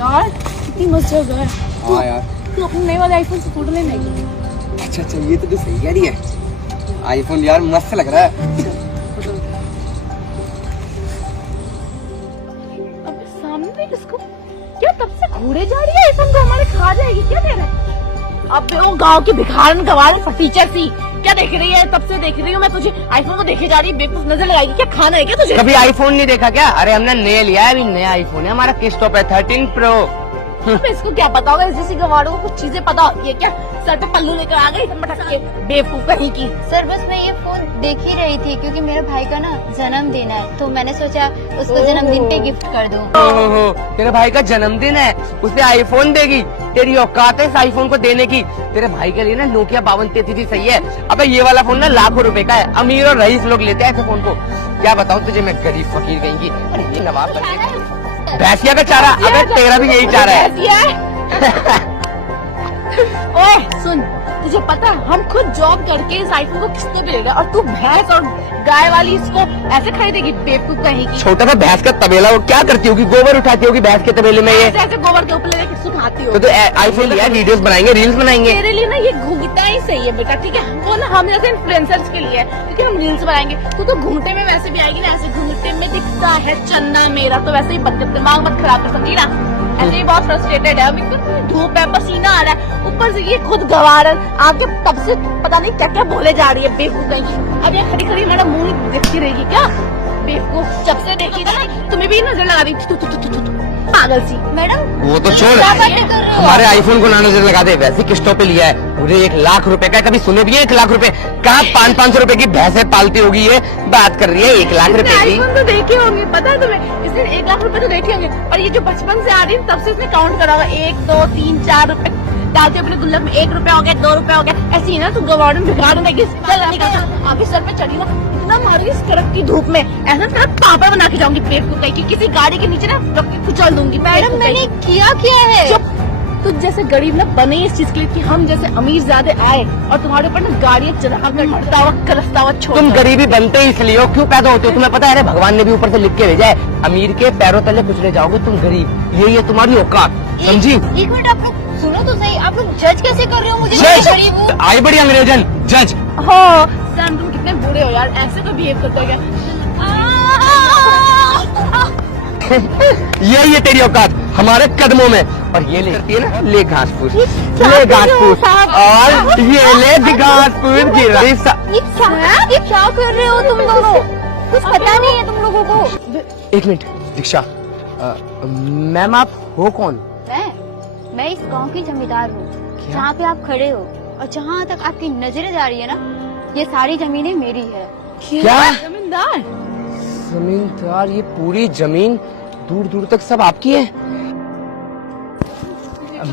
यार कितनी मस्त जगह है। हाँ यार। तू अपने नए वाले आईफोन से फोटो लेने आई। अच्छा अच्छा, ये तो सही कह रही है। आईफोन यार मस्त लग रहा है। अब सामने देख इसको, क्या तब से घूरे जा रही है, आईफोन को हमारे खा जाएगी क्या दे रहे। अब वो गांव की भिखारन गवार फटीचर सी क्या देख रही है, तब से देख रही हूँ मैं तुझे आईफोन को देखे जा रही है, बेवकूफ नजर लगाएगी क्या, खाना है क्या तुझे। कभी आईफोन नहीं देखा क्या? अरे हमने नया लिया है, अभी नया आईफोन है हमारा, किस टॉप है 13 प्रो। अब इसको क्या पता होगा, जैसी गवारों को कुछ चीजें पता होती है क्या। सर पे पल्लू लेकर आ गई मटक के, बेवकूफ कहीं की। सर बस मैं ये फोन देख ही रही थी क्योंकि मेरे भाई का ना जन्मदिन है, तो मैंने सोचा उसको जन्मदिन पे गिफ्ट कर दूं। ओहो, तेरे भाई का जन्मदिन है, उसे आईफोन देगी? तेरी औकात है इस आईफोन को देने की? तेरे भाई के लिए ना नोकिया 5233 सही है। अबे ये वाला फोन ना लाखों रुपए का है, अमीर और रईस लोग लेते हैं ऐसे फोन को। क्या बताऊँ तुझे, मैं गरीब फकीर कहेंगी। अरे ये नवाब बन भैंसिया का चारा, अगर तेरा भी यही चारा है। ओए सुन, तुझे पता है हम खुद जॉब करके इस आईफोन को किसने भी लेगा, और तू भैंस और गाय वाली इसको ऐसे खरीदेगी, बेवकूफ कहीं की। छोटा सा भैंस का तबेला, वो क्या करती होगी, गोबर उठाती होगी भैंस के तबेले में ये। ऐसे गोबर के ऊपर लेके सुखाती हो। तो आईफोन लिया, वीडियोस बनाएंगे, रील्स बनाएंगे। तेरे लिए ना ये घूंघटा ही सही है बेटा, ठीक है। वो ना हम जैसे इन्फ्लुएंसर्स के लिए है, क्योंकि हम रील्स बनाएंगे। तू तो घूंघटे में वैसे भी आएगी ना, ऐसे घूंघटे में दिखता है चन्ना मेरा, तो वैसे ही दिमाग मत खराब कर, समझी ना। ऐसे ही बहुत फ्रस्ट्रेटेड है, अभी धूप है, पसीना आ रहा है, ऊपर से ये खुद गवारन आके तब से पता नहीं क्या क्या बोले जा रही है, बेवकूफ की। अब ये खड़ी खड़ी हमारा मुंह देखती रहेगी क्या, बेवकूफ। जब से देखी ना तुम्हें भी नजर लगा रही थी, पागल सी। मैडम वो तो छोड़, क्या बातें कर रहे हो? हमारे आईफोन को ना नजर लगा दे। वैसे किस पे लिया है, पूरे 1 लाख रुपए का। कभी सुने भी है 1 लाख रुपए? कहाँ 500-500 रुपए की भैंसे पालती होगी ये, बात कर रही है 1 लाख रुपए की। आईफोन तो देखे होंगे, पता है तुम्हें, इसने 1 लाख रुपए तो देखे होंगे। और ये जो बचपन से आ रही है तब से इसने काउंट करा होगा, 1 2 3 4 रुपए डालते अपने गुल्लक में, 1 रुपया हो गया, 2 रुपया हो गया, ऐसी है ना। तू गवारन भिखारन देगी, चल निकल। अभी सर पे चढ़ी ना, इतना मारी इस कड़क की धूप में, ऐसा तेरा पापड़ बना के जाऊंगी बेवकूफ कहीं की, किसी गाड़ी के नीचे ना रख के कुचल दूंगी। मैडम मैंने किया है। चुप, तुझ जैसे गरीब ना बने इस चीज के लिए कि हम जैसे अमीर ज्यादा आए और तुम्हारे ऊपर ना गाड़ियां चढ़ा कर मरता हुआ करसता हुआ छोड़। तुम गरीबी बनते ही इसलिए हो, क्यों पैदा होते हो? तुम्हें पता है अरे भगवान ने भी ऊपर से लिख के भेजा है, अमीर के पैरों तले कुचले जाओगे तुम गरीब। यही है तुम्हारी औकात, समझी? एक मिनट आप लोग सुनो तो सही, आप लोग जज कैसे कर रहे हो मुझे? जज मैं गरीब हूँ। आई बड़ी अंग्रेजन जज। हो सैम, तुम कितने बुरे हो यार, ऐसे तो बिहेव करते हो क्या। यही है तेरी औकात, हमारे कदमों में। और ये ले करती है ना, ले घास फूस, ले घास फूस, और ये ले घास फूस की रईस। ये क्या कर रहे हो तुम दोनों? कुछ पता नहीं है तुम लोगों को। 1 मिनट दीक्षा, मैम आप हो कौन? मैं इस गांव की जमींदार हूँ, जहाँ पे आप खड़े हो, और जहाँ तक आपकी नजरें जा रही है ना, ये सारी जमीनें मेरी है। क्या? जमींदार? जमींदार? ये पूरी जमीन दूर दूर तक सब आपकी है?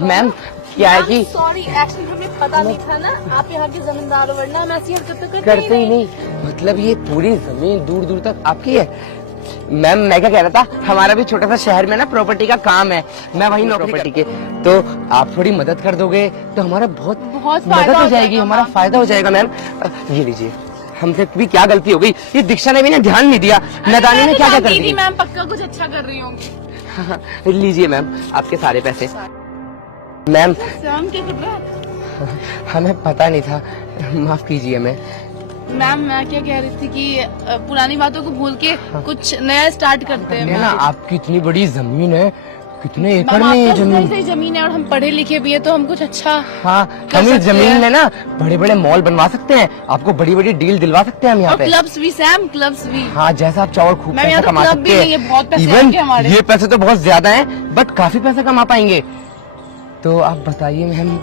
मैम क्या है कि सॉरी, एक्चुअली हमें पता नहीं था ना आप यहाँ के जमींदार हो, वरना हम ऐसी हरकतें करते ही नहीं। मतलब ये पूरी जमीन दूर दूर तक आपकी है? मैम मैं क्या कह रहा था, हमारा भी छोटा सा शहर में ना प्रॉपर्टी का काम है, मैं वही नौकरी प्रॉपर्टी के, तो आप थोड़ी मदद कर दोगे तो हमारा बहुत मदद हो जाएगी, हमारा फायदा हो जाएगा। मैम ये लीजिए, हमसे भी क्या गलती हो गई, ये दीक्षा ने भी ना ध्यान नहीं दिया, नदानी ने क्या क्या कर दिया। मैम पक्का कुछ अच्छा कर रही होंगी। लीजिए मैम आपके सारे पैसे। मैम सैम क्या कर रहा है? हमें पता नहीं था, माफ कीजिए हमें। मैम मैं क्या कह रही थी कि पुरानी बातों को भूल के कुछ नया स्टार्ट करते हैं। ना आपकी इतनी बड़ी जमीन है, कितने एकड़ मैम, में ये आपका जमीन? सही जमीन है और हम पढ़े लिखे भी है, तो हम कुछ अच्छा हाँ, कर हम इस सकते जमीन हैं। में ना बड़े बड़े मॉल बनवा सकते हैं, आपको बड़ी बड़ी डील दिलवा सकते हैं हम यहाँ और पे। क्लब्स भी सैम, क्लब्स भी। हाँ, जैसा आप चाहो खूब मैम, पैसा यहाँ तो कमा क्लब भी सकते नहीं है, बहुत पैसे इवन हैं हमारे। ये पैसे तो बहुत ज्यादा हैं, बट काफी पैसा कमा पाएंगे। तो आप बताइए मैम।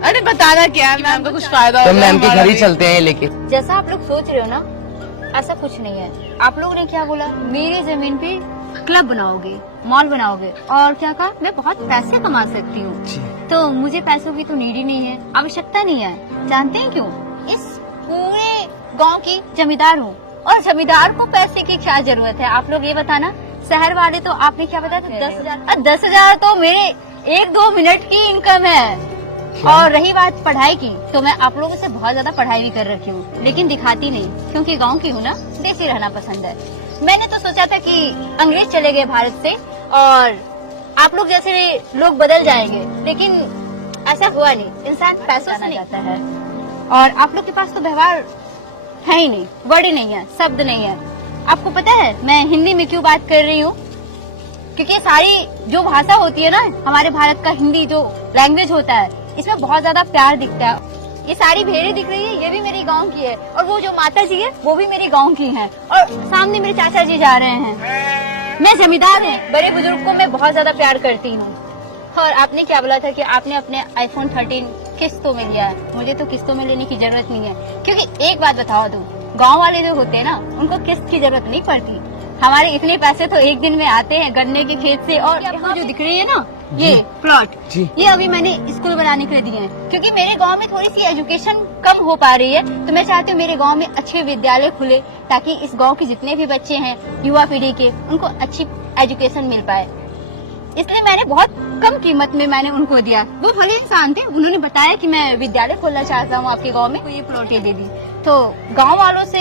अरे बताना क्या है, मैम को कुछ फायदा तो होगा मैम के घर हमारा ही भी। चलते हैं लेके। जैसा आप लोग सोच रहे हो ना, ऐसा कुछ नहीं है। आप लोग ने क्या बोला, मेरी जमीन पे क्लब बनाओगे, मॉल बनाओगे, और क्या कहा, मैं बहुत पैसे कमा सकती हूँ। तो मुझे पैसों की तो नीड ही नहीं है, आवश्यकता नहीं है। जानते हैं क्यों? इस पूरे गांव की जमींदार हूँ, और जमींदार को पैसे की क्या जरूरत है? आप लोग ये बताना। शहर वाले तो आपने क्या बताया था, 10,000। 10,000 तो मेरे 1-2 मिनट की इनकम है। और रही बात पढ़ाई की, तो मैं आप लोगों से बहुत ज्यादा पढ़ाई भी कर रखी हूँ, लेकिन दिखाती नहीं, क्योंकि गांव की हूँ ना, देसी रहना पसंद है। मैंने तो सोचा था कि अंग्रेज चले गए भारत से, और आप लोग जैसे लोग बदल जाएंगे, लेकिन ऐसा हुआ नहीं। इंसान पैसों से जाता है और आप लोग के पास तो व्यवहार है ही नहीं, वर्ड ही नहीं है, शब्द नहीं है। आपको पता है मैं हिंदी में क्यों बात कर रही हूँ? क्योंकि सारी जो भाषा होती है ना हमारे भारत का, हिंदी जो लैंग्वेज होता है, इसमें बहुत ज्यादा प्यार दिखता है। ये सारी भेड़ें दिख रही है, ये भी मेरी गांव की है, और वो जो माता जी है वो भी मेरी गांव की हैं, और सामने मेरे चाचा जी जा रहे हैं। मैं जमींदार हूँ, बड़े बुजुर्ग को मैं बहुत ज्यादा प्यार करती हूँ। और आपने क्या बोला था कि आपने अपने iPhone 13 किस्तों में लिया है। मुझे तो किस्तों में लेने की जरूरत नहीं है, क्योंकि एक बात बताओ दूं, गांव वाले जो होते हैं ना उनको किस्त की जरूरत नहीं पड़ती। हमारे इतने पैसे तो एक दिन में आते हैं गन्ने के खेत से। और यहाँ जो दिख रही है ना ये प्लॉट, ये अभी मैंने स्कूल बनाने के लिए दिए हैं, क्योंकि मेरे गांव में थोड़ी सी एजुकेशन कम हो पा रही है। तो मैं चाहती हूँ मेरे गांव में अच्छे विद्यालय खुले, ताकि इस गांव के जितने भी बच्चे हैं युवा पीढ़ी के, उनको अच्छी एजुकेशन मिल पाए। इसलिए मैंने बहुत कम कीमत में मैंने उनको दिया। वो भले इंसान थे, उन्होंने बताया कि मैं विद्यालय खोलना चाहता हूँ आपके गाँव में, तो ये प्लॉट दे दी। तो गाँव वालों से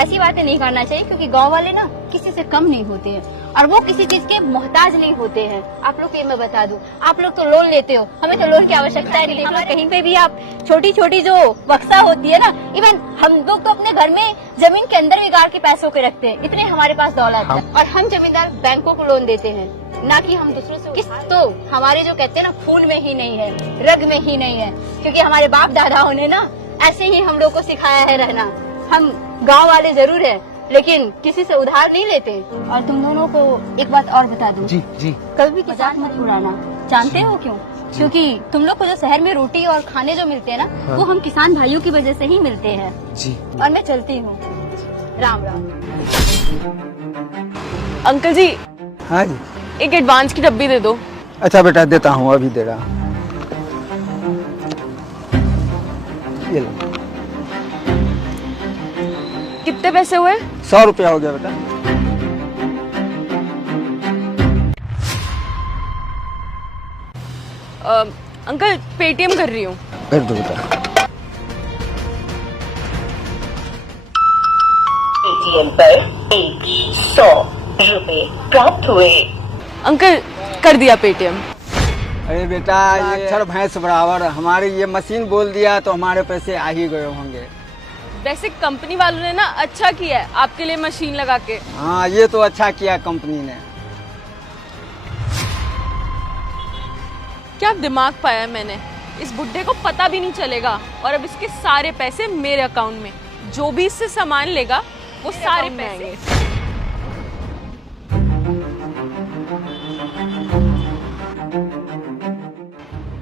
ऐसी बातें नहीं करना चाहिए, क्योंकि गांव वाले ना किसी से कम नहीं होते हैं, और वो किसी चीज के मोहताज नहीं होते हैं। आप लोग ये मैं बता दूं, आप लोग तो लोन लेते हो, हमें तो लोन की आवश्यकता है नहीं। हमें कहीं पे भी आप छोटी छोटी जो बक्सा होती है ना, इवन हम लोग तो अपने घर में जमीन के अंदर भी गाड़ के पैसों के रखते हैं, इतने हमारे पास दौलत है। और हम जमींदार बैंकों को लोन देते हैं, ना कि हम दूसरों से। किस्त तो हमारे जो कहते हैं ना खून में ही नहीं है, रग में ही नहीं है, क्योंकि हमारे बाप दादाओं ने ना ऐसे ही हम लोग को सिखाया है रहना। हम गांव वाले जरूर है, लेकिन किसी से उधार नहीं लेते। और तुम दोनों को एक बात और बता दूं, जी जी, कभी भी मजाक मत उड़ाना। जानते हो क्यों? क्योंकि तुम लोग को जो शहर में रोटी और खाने जो मिलते हैं ना, हाँ। वो हम किसान भाइयों की वजह से ही मिलते हैं। जी। और मैं चलती हूँ, राम राम। अंकल जी, हाँ जी। एक एडवांस की डब्बी दे दो। अच्छा बेटा देता हूँ, अभी दे रहा हूँ। ये लो। कितने पैसे हुए? 100 रुपया हो गया बेटा। अंकल पेटीएम कर रही हूँ। कर दो बेटा। पेटीएम पर 100 रुपए प्राप्त हुए। अंकल कर दिया पेटीएम। अरे बेटा ये अक्षर भैंस बराबर, हमारी ये मशीन बोल दिया तो हमारे पैसे आ ही गए होंगे। वैसे कंपनी वालों ने ना अच्छा किया है आपके लिए मशीन लगा के। हाँ ये तो अच्छा किया कंपनी ने। क्या दिमाग पाया मैंने, इस बुड्ढे को पता भी नहीं चलेगा। और अब इसके सारे पैसे मेरे अकाउंट में, जो भी इससे सामान लेगा वो सारे पैसे।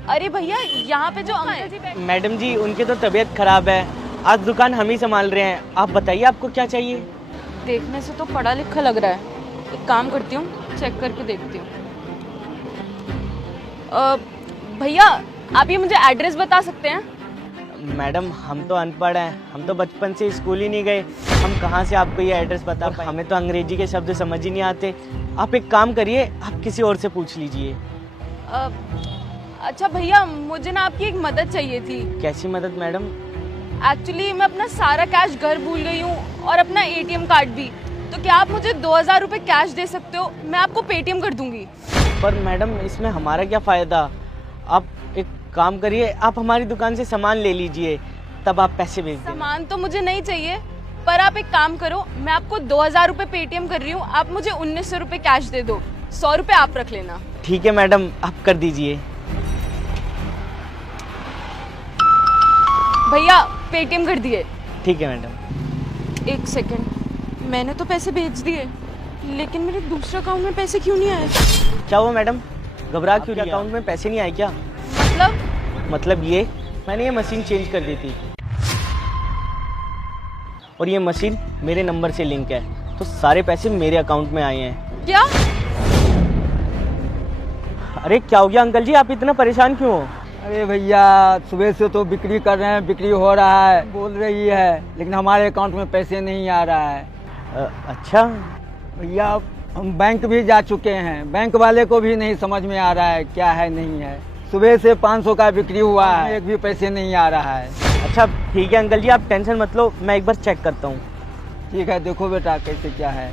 अरे भैया यहाँ पे जो अंकल जी बैठे। मैडम जी उनकी तो तबीयत खराब है, आज दुकान हम ही संभाल रहे हैं। आप बताइए आपको क्या चाहिए? देखने से तो पढ़ा लिखा लग रहा है, एक काम करती हूँ चेक करके देखती हूँ। भैया आप ये मुझे एड्रेस बता सकते हैं? मैडम हम तो अनपढ़ हैं, हम तो बचपन से स्कूल ही नहीं गए, हम कहाँ से आपको ये एड्रेस बता पाए? हमें तो अंग्रेजी के शब्द समझ ही नहीं आते। आप एक काम करिए, आप किसी और से पूछ लीजिए। अच्छा भैया मुझे ना आपकी एक मदद चाहिए थी। कैसी मदद मैडम? एक्चुअली मैं अपना सारा कैश घर भूल गई हूँ और अपना एटीएम कार्ड भी, तो क्या आप मुझे 2000 रुपये कैश दे सकते हो? मैं आपको पेटीएम कर दूंगी। पर मैडम इसमें हमारा क्या फ़ायदा? आप एक काम करिए, आप हमारी दुकान से सामान ले लीजिए, तब आप पैसे भेज देना। सामान तो मुझे नहीं चाहिए, पर आप एक काम करो, मैं आपको 2000 रुपये पेटीएम कर रही हूँ, आप मुझे 1900 रुपये कैश दे दो, 100 रुपये आप रख लेना। ठीक है मैडम आप कर दीजिए। भैया पेटीएम कर दिए। ठीक है मैडम। एक सेकंड, मैंने तो पैसे भेज दिए, लेकिन मेरे दूसरे अकाउंट में पैसे क्यों नहीं आए? क्या हुआ मैडम, घबरा क्यों रही? अकाउंट में पैसे नहीं आए क्या? मतलब ये मैंने ये मशीन चेंज कर दी थी और ये मशीन मेरे नंबर से लिंक है, तो सारे पैसे मेरे अकाउंट में आए हैं। क्या? अरे क्या हो गया अंकल जी, आप इतना परेशान क्यों हो? अरे भैया सुबह से तो बिक्री कर रहे हैं, बिक्री हो रहा है बोल रही है, लेकिन हमारे अकाउंट में पैसे नहीं आ रहा है। अच्छा भैया हम बैंक भी जा चुके हैं, बैंक वाले को भी नहीं समझ में आ रहा है क्या है नहीं है। सुबह से 500 का बिक्री हुआ है, एक भी पैसे नहीं आ रहा है। अच्छा ठीक है अंकल जी आप टेंशन मत लो, मैं एक बार चेक करता हूँ। ठीक है देखो बेटा कैसे क्या है।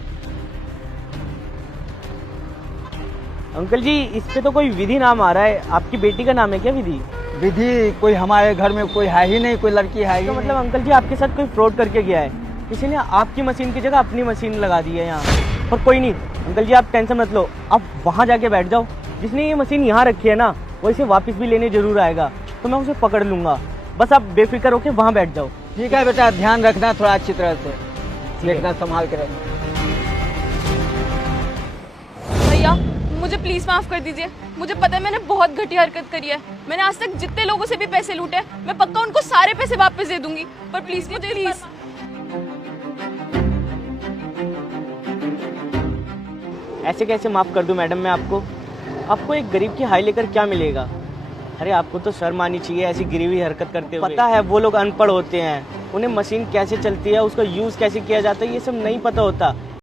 अंकल जी इस पे तो कोई विधि नाम आ रहा है, आपकी बेटी का नाम है क्या विधि? विधि कोई हमारे घर में कोई है ही नहीं, कोई लड़की है ही तो नहीं। मतलब अंकल जी आपके साथ कोई फ्रॉड करके गया है, किसी ने आपकी मशीन की जगह अपनी मशीन लगा दी है यहाँ। पर कोई नहीं अंकल जी, आप टेंशन मत लो, आप वहाँ जाके बैठ जाओ। जिसने ये मशीन यहाँ रखी है ना, वो इसे वापस भी लेने जरूर आएगा, तो मैं उसे पकड़ लूंगा। बस आप बेफिक्र होके वहाँ बैठ जाओ। ठीक है बेटा, ध्यान रखना थोड़ा अच्छी तरह से, देखना संभाल कर। भैया मुझे प्लीज माफ कर दीजिए, मुझे पता है मैंने बहुत घटिया हरकत करी है। मैंने आज तक जितने लोगों से भी पैसे लूटे, मैं पक्का उनको सारे पैसे वापस दे दूंगी, पर प्लीज मुझे प्लीज। ऐसे कैसे माफ़ कर दूं मैडम मैं आपको? आपको एक गरीब की हाई लेकर क्या मिलेगा? अरे आपको तो शर्म आनी चाहिए ऐसी गिरी हरकत करते हुए। पता है वो लोग अनपढ़ होते हैं, उन्हें मशीन कैसे चलती है, उसका यूज़ कैसे किया जाता है, ये सब नहीं पता होता।